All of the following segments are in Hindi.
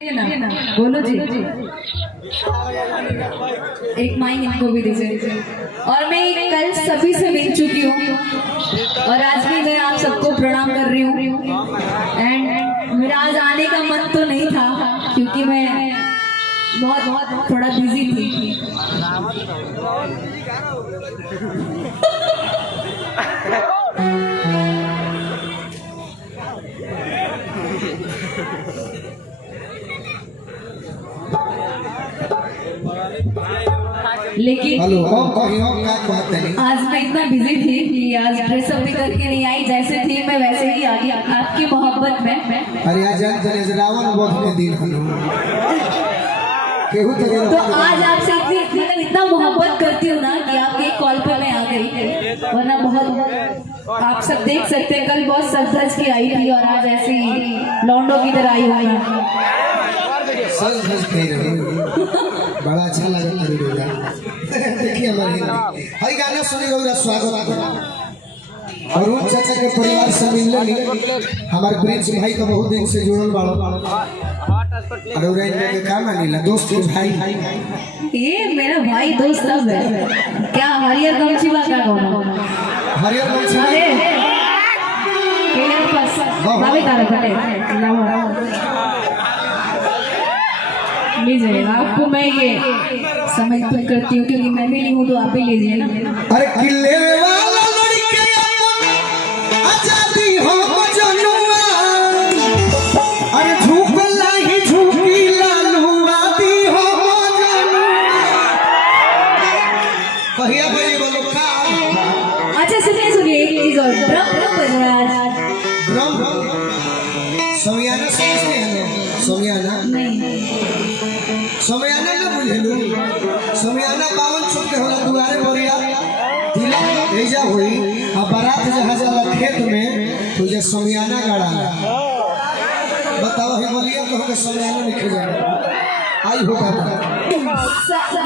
बोलो जी, एक माइक इनको भी दीजिए। और मैं कल सभी से मिल चुकी हूँ और आज भी मैं आप सबको प्रणाम कर रही हूँ। एंड मेरा आज आने का मन तो नहीं था क्योंकि मैं बहुत थोड़ा बिजी थी। लेकिन आज मैं इतना बिजी थी कि आज ड्रेसअप भी करके नहीं आई, जैसे थी मैं वैसे ही आ गई आपकी मोहब्बत में। अरे आज रावण बहुत में दिन तो आज आपसे मतलब इतना मोहब्बत करती हूँ ना कि आपके एक कॉल पर मैं आ गई, वरना बहुत आप सब देख सकते हैं कल बहुत सज के आई थी और आज ऐसे ही लौंडो की तरह आई हुई। बड़ा अच्छा लगा। देखिए हमारे हर गाना सुनेगा स्वागत और उन चाचा के परिवार से मिलने हमारे प्रिंस भाई का बहुत दिन से जुड़ल बाड़ो और के का मानिला दोस्त भाई। ये मेरा भाई दोस्त सब है क्या? हरियर गमछीवा का कौन? हरियर गमछीवा के पास भाभी तारे पटे लीजिए। आपको मैं ये समर्पित करती हूँ क्योंकि मैं भी ली हूँ तो आप ही लीजिए ना। अरे किले वाला लड़के आजादी हो मजनुआ, अरे झूकला ही झूकी लालुआ दी हो मजनुआ। कहिया भाई बोलो का? अच्छा सुनिए एक चीज और सोमियाना समझते हैं? सोमियाना नहीं, सोमियाना ना बुझेलू। सोमियाना 52 छुप के होला दुआरे बोरिया तिलक भेजा हुई और बारात जहाँ जाला खेत में तो ये सोमियाना गाड़ा। बताओ ही बोलिए तो के सोमियाना लिखे जाए आई होगा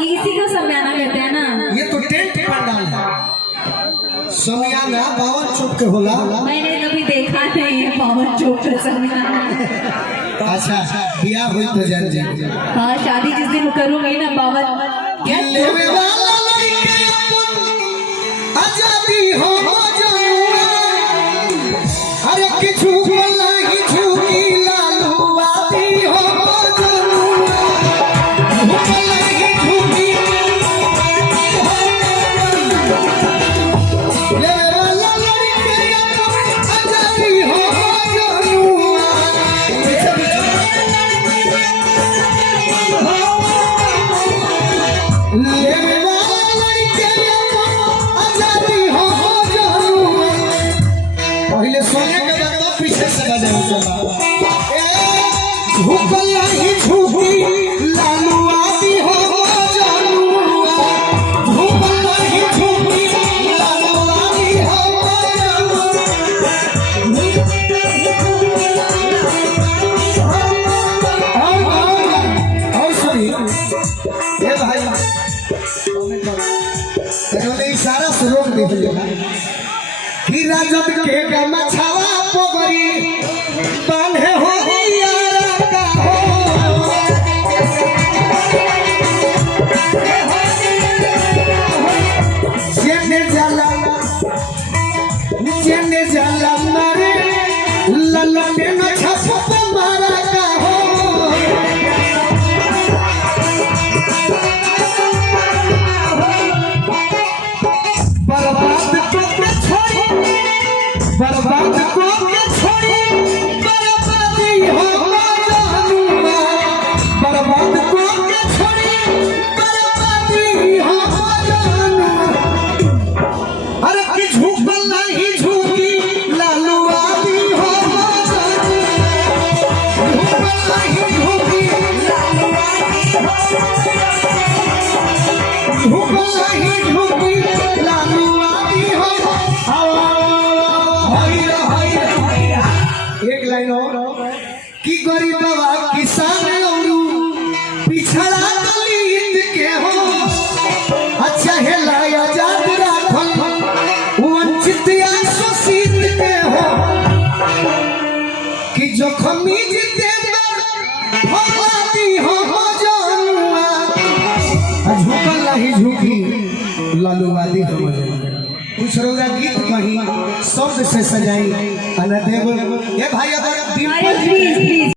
इसी को सोमियाना कहते हैं ना। ये तो टेंट पंडाल है। सोमियाना 52 छुप के होला। मैंने कभी देखा नहीं है 52 छुप के सोमियाना। अच्छा बियाह हुई तो जान जाए। हाँ शादी जिस दिन करूँगी ना 52 आजादी हो मजनुआ, अरे किछु बोला ही झूठी लालुआ दी हो मजनुआ, बोला ही झूठी ले वाला लड़के आजादी हो मजनुआ। पहले सोने के बाद पीछे से बजाओ झूकला ही झूठी लालुआ दी हो मजनुआ, झूकला ही झूठी लालुआ दी हो और सुनिए ये भाई इन्होंने इशारा से रोक दीजिएगा कि राजद के गमछावा पोगरी बांधे हो यारा का हो, जेने जाला मारे ललटे न छप मारा का हो। बर्बाद को छोड़ी बर्बादी हो मजनुआ, बर्बाद को छोड़ी बर्बादी हो मजनुआ, अरे कि झूकला ही झूठी लालुआ दी हो मजनुआ, झूकला ही झूठी लालुआ दी हो मजनुआ, झूकला ही झूठी लालुआ दी हो। एक लाइन और कि गरीबवा किसान और पिछड़ा दलित के हो, अच्छा है लाया जात राखल वंचित या शोषित के हो, कि जोखमी जिते लालूवादी हो कुछ रोगा गीत कहीं शब्द से सजाई अनदेव ये भाई अगर अरे प्लीज प्लीज